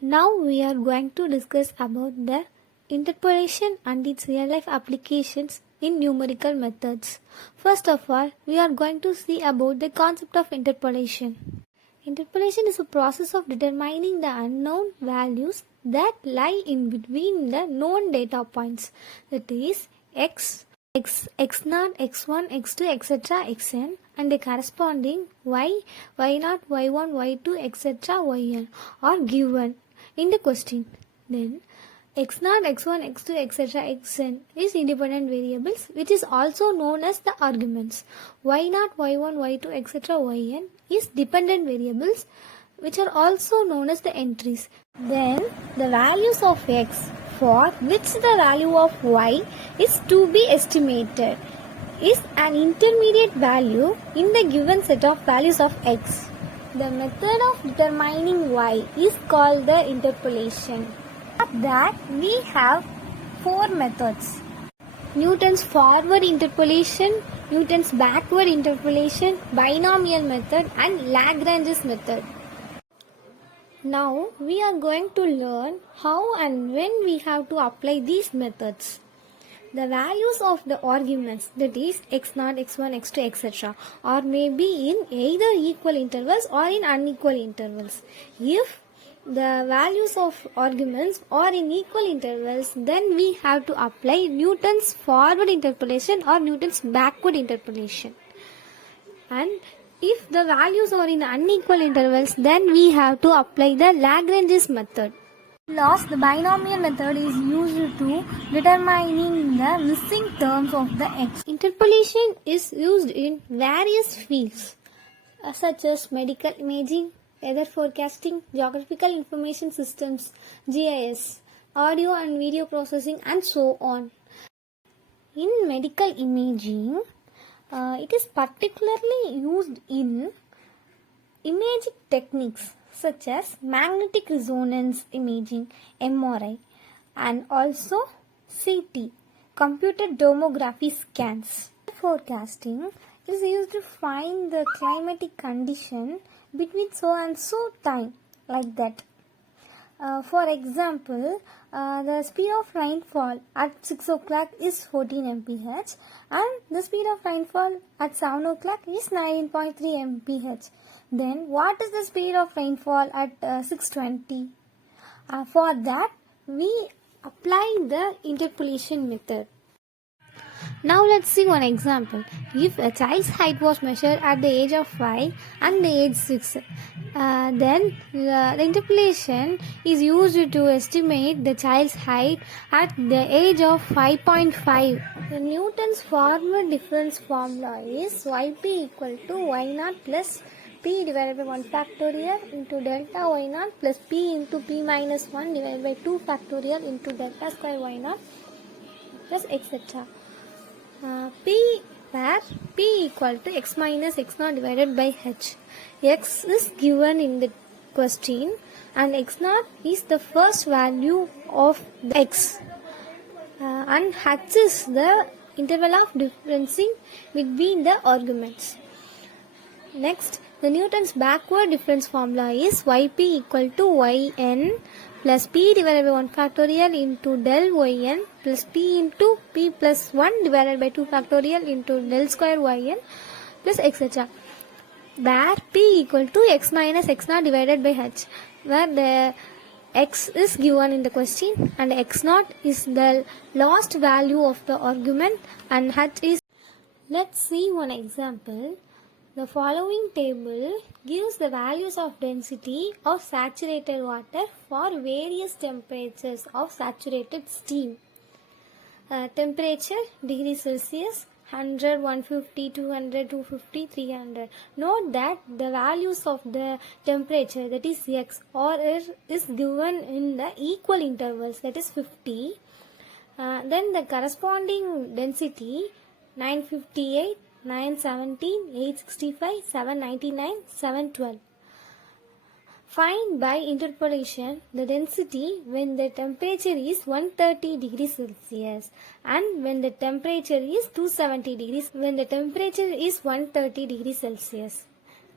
Now we are going to discuss about the interpolation and its real-life applications in numerical methods. First of all, we are going to see about the concept of interpolation. Interpolation is a process of determining the unknown values that lie in between the known data points, that is x, x0, x1, x2, etc., xn, and the corresponding y, y0, y1, y2, etc., yn are given in the question. Then x0, x1, x2, etc., xn is independent variables, which is also known as the arguments. y0, y1, y2, etc., yn is dependent variables, which are also known as the entries. Then the values of x for which the value of y is to be estimated is an intermediate value in the given set of values of x. The method of determining y is called the interpolation. For that we have four methods: Newton's forward interpolation, Newton's backward interpolation, binomial method, and Lagrange's method. Now we are going to learn how and when we have to apply these methods. The values of the arguments, that is x0, x1, x2, etc., are may be in either equal intervals or in unequal intervals. If the values of arguments are in equal intervals, then we have to apply Newton's forward interpolation or Newton's backward interpolation. And if the values are in unequal intervals, then we have to apply the Lagrange's method. Last, the binomial method is used to determining the missing terms of the x. Interpolation is used in various fields such as medical imaging, weather forecasting, geographical information systems, GIS, audio and video processing, and so on. In medical imaging, it is particularly used in imaging techniques such as magnetic resonance imaging, MRI, and also CT, computed tomography scans. Forecasting is used to find the climatic condition between so and so time, like that. For example, the speed of rainfall at 6 o'clock is 14 mph and the speed of rainfall at 7 o'clock is 19.3 mph. Then what is the speed of rainfall at 6:20? For that we apply the interpolation method. Now let's see one example. If a child's height was measured at the age of 5 and the age 6, then the interpolation is used to estimate the child's height at the age of 5.5. The Newton's forward difference formula is yp equal to y0 plus p divided by 1 factorial into delta y0 plus p into p minus 1 divided by 2 factorial into delta square y0 plus etc. P where p equal to x minus x0 divided by h. X is given in the question and x0 is the first value of the x and h is the interval of differencing between the arguments. Next, the Newton's backward difference formula is yp equal to yn plus p divided by 1 factorial into del yn plus p into p plus 1 divided by 2 factorial into del square yn plus etc. Where p equal to x minus x0 divided by h, where the x is given in the question and x0 is the last value of the argument and h is. Let's see one example. The following table gives the values of density of saturated water for various temperatures of saturated steam. Temperature degree Celsius 100, 150, 200, 250, 300. Note that the values of the temperature, that is x, is given in the equal intervals, that is 50. Then the corresponding density 958, 917, 865, 799, 712. Find by interpolation the density when the temperature is 130 degrees Celsius and when the temperature is 270 degrees, when the temperature is 130 degrees Celsius.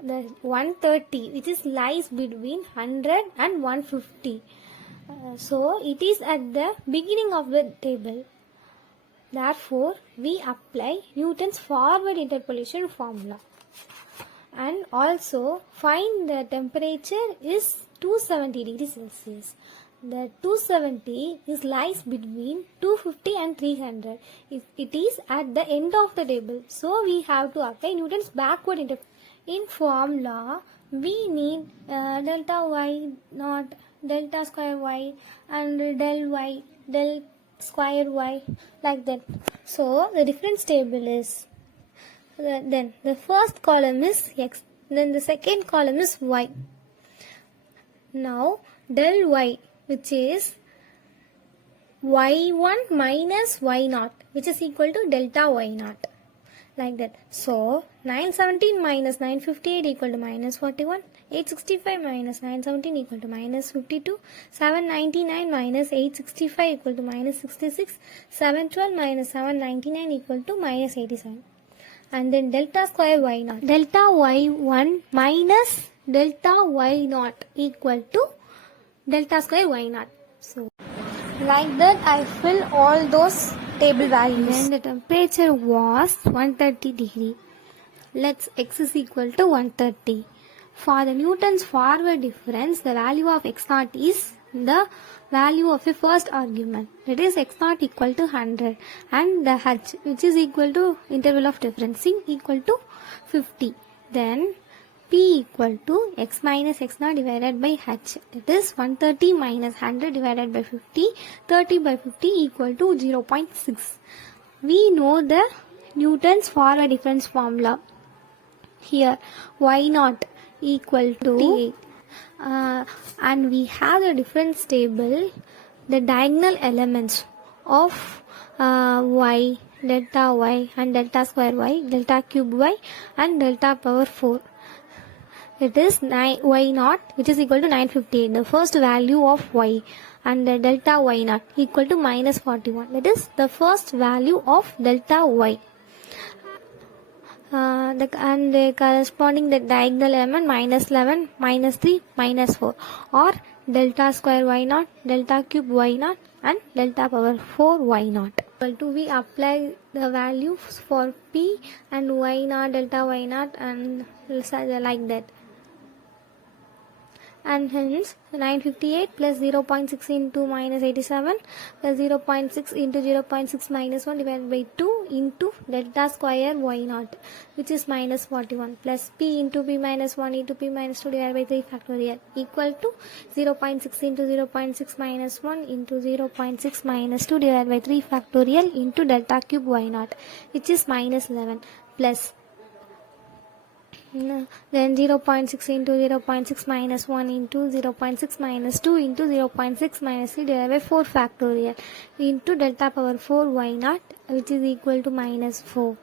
the 130 which is lies between 100 and 150. So it is at the beginning of the table. Therefore, we apply Newton's forward interpolation formula. And also find the temperature is 270 degrees Celsius. The 270 lies between 250 and 300. It is at the end of the table. So we have to apply Newton's backward interpolation. In formula, we need delta y naught, delta square y, and del square y, like that. So the difference table is, then the first column is x, then the second column is y. Now del y, which is y1 minus y0, which is equal to delta y0, like that. So 917 minus 958 equal to minus 41, 865 minus 917 equal to minus 52, 799 minus 865 equal to minus 66, 712 minus 799 equal to minus 87. And then delta square y0, delta y1 minus delta y0 equal to delta square y0. So like that I fill all those table values. Then the temperature was 130 degree. Let's x is equal to 130. For the Newton's forward difference, the value of x0 is the value of a first argument, that is x0 equal to 100, and the h, which is equal to interval of differencing, equal to 50. Then p equal to x minus x0 divided by h, that is 130 minus 100 divided by 50, 30 by 50 equal to 0.6. We know the Newton's forward difference formula. Here y0 equal to 8. And we have the difference table, the diagonal elements of y, delta y, and delta square y, delta cube y, and delta power 4. It is y0, which is equal to 958, the first value of y, and the delta y0 equal to minus 41. That is the first value of delta y. And the corresponding the diagonal element minus 11, minus 3, minus 4, or delta square y0, delta cube y0, and delta power 4 y0. Equal to, we apply the values for p and y0, delta y0, and like that. And hence 958 plus 0.6 into minus 87 plus 0.6 into 0.6 minus 1 divided by 2 into delta square y0, which is minus 41, plus p into p minus 1 into p minus 2 divided by 3 factorial, equal to 0.6 into 0.6 minus 1 into 0.6 minus 2 divided by 3 factorial into delta cube y0, which is minus 11, plus then 0.6 into 0.6 minus 1 into 0.6 minus 2 into 0.6 minus 3 divided by 4 factorial into delta power 4 y0, which is equal to minus 4.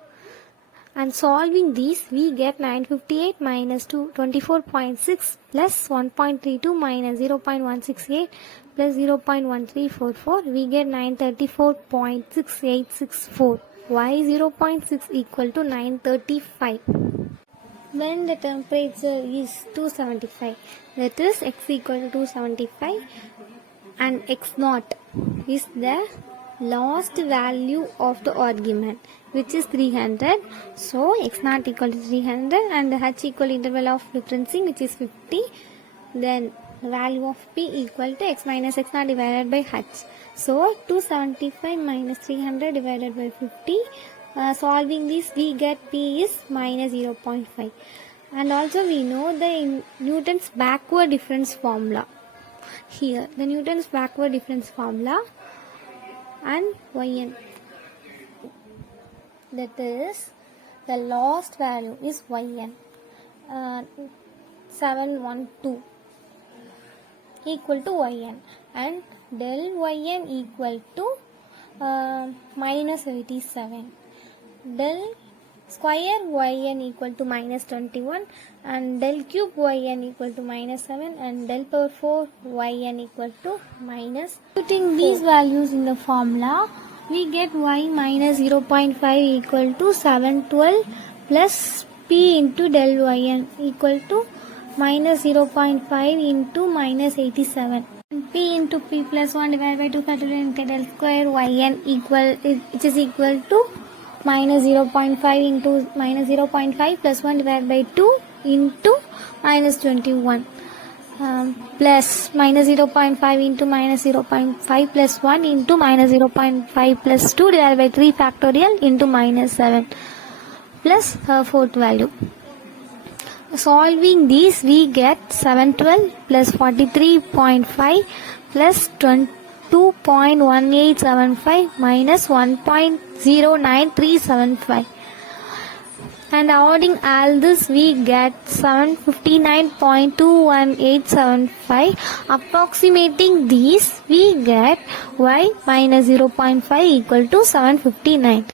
And solving these, we get 958 minus 24.6 plus 1.32 minus 0.168 plus 0.1344. We get 934.6864. Y 0.6 equal to 935. When the temperature is 275, that is x equal to 275, and x0 is the last value of the argument, which is 300. So x0 equal to 300, and the h equal interval of differencing, which is 50. Then the value of p equal to x minus x0 divided by h. So 275 minus 300 divided by 50. Solving this, we get p is minus 0.5. And also we know the Newton's backward difference formula. Here the Newton's backward difference formula, and yn, that is the last value is yn, 712 equal to yn, and del yn equal to minus 87. Del square yn equal to minus 21, and del cube yn equal to minus 7, and del power 4 yn equal to minus. Putting these values in the formula, we get y minus 0.5 equal to 712 plus P into del yn equal to minus 0.5 into minus 87. P into P plus 1 divided by 2 factorial into del square yn which is equal to minus 0.5 into minus 0.5 plus 1 divided by 2 into minus 21 plus minus 0.5 into minus 0.5 plus 1 into minus 0.5 plus 2 divided by 3 factorial into minus 7 plus fourth value. Solving these, we get 712 plus 43.5 plus 22.1875 minus 1.09375. And adding all this, we get 759.21875. Approximating these, we get y minus 0.5 equal to 759.